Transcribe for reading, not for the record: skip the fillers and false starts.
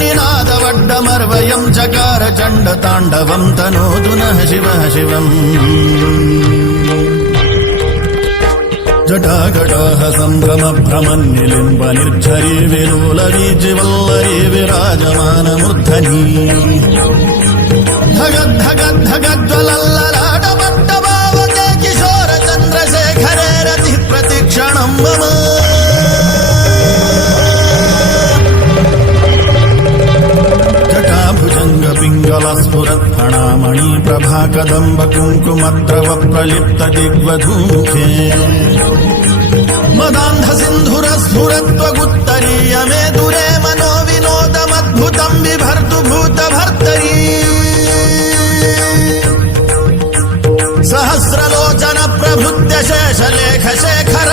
निनादवड्डमर्वयं चकार चण्डताण्डवं तनोतु नः शिवः शिवम् जटाकटाह सम्भ्रमभ्रमन्निलिम्ब निर्झरी विलोलवीजिवल्लरी विराजमानमूर्धनी धगद्धगद्धगज्ज्वलल्ललाटपट्टभावते किशोर चन्द्रशेखरे रतिः प्रतिक्षणं मम जटाभुजङ्गपिङ्गलस्फुरत्फणामणि प्रभाकदम्ब कुङ्कुमद्रव प्रलिप्त दिग्वधूमुखे मदान्ध सिन्धुरस्फुरत्वगुत्तरीय मे दुरे मनो विनोदमद्भुतं बिभर्तु भूतभर्तरी सहस्रलोचन प्रभृत्य शेषलेख शेखर